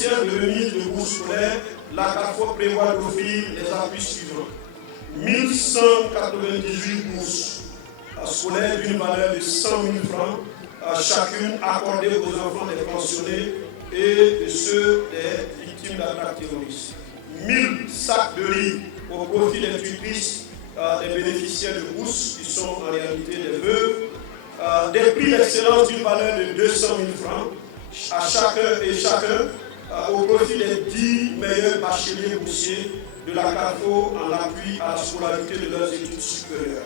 matière de remise de bourses scolaires, la Carrefour prévoit d'offrir les appuis suivants. 1198 bourses scolaires d'une valeur de 100 000 francs, chacune accordée aux enfants des pensionnés et de ceux des victimes d'attaques terroristes. 1000 sacs de riz au profit des tutrices, des bénéficiaires de bourses qui sont en réalité des veuves. Des prix d'excellence d'une valeur de 200 000 francs à chacun et chacun au profit des 10 meilleurs bacheliers boursiers de la Carrefour en appui à la scolarité de leurs études supérieures.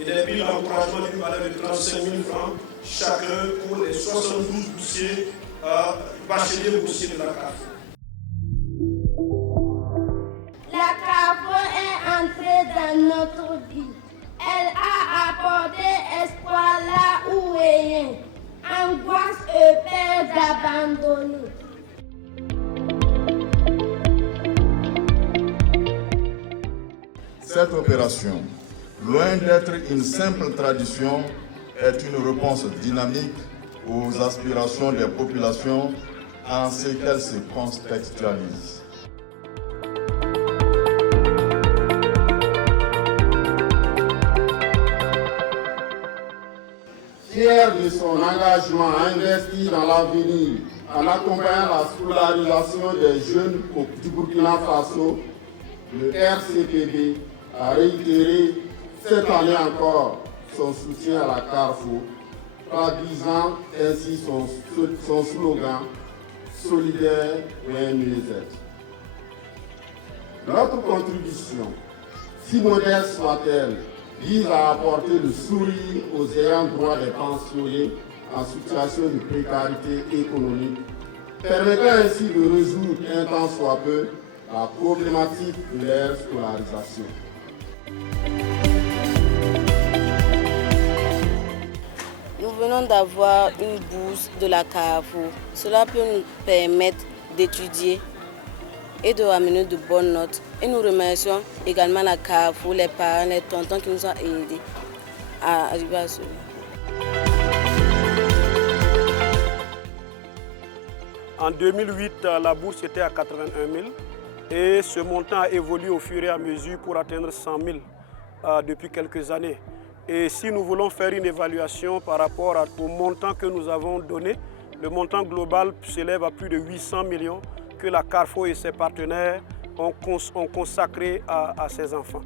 Et des prix d'encouragement d'une valeur de 35 000 francs chacun pour les 72 boursiers, bacheliers boursiers de la Carrefour. La Carrefour est entrée dans notre vie. Elle a apporté espoir là où rien, angoisse et peur d'abandonner. Cette opération, loin d'être une simple tradition, est une réponse dynamique aux aspirations des populations en ce qu'elle se contextualise. Fier de son engagement investi dans l'avenir en accompagnant la scolarisation des jeunes du Burkina Faso, le RCPB a réitéré cette année encore son soutien à la Carrefour, traduisant ainsi son slogan « Solidaire et mieux-être ». Notre contribution, si modeste soit-elle, vise à apporter le sourire aux ayants droit des pensionnés en situation de précarité économique, permettant ainsi de résoudre un tant soit peu la problématique de leur scolarisation. Nous venons d'avoir une bourse de la Carrefour. Cela peut nous permettre d'étudier et de ramener de bonnes notes. Et nous remercions également la Carrefour, les parents, les tontons qui nous ont aidés à arriver à cela. En 2008, la bourse était à 81 000 et ce montant a évolué au fur et à mesure pour atteindre 100 000 depuis quelques années. Et si nous voulons faire une évaluation par rapport au montant que nous avons donné, le montant global s'élève à plus de 800 millions que la Carrefour et ses partenaires ont consacré à ces enfants.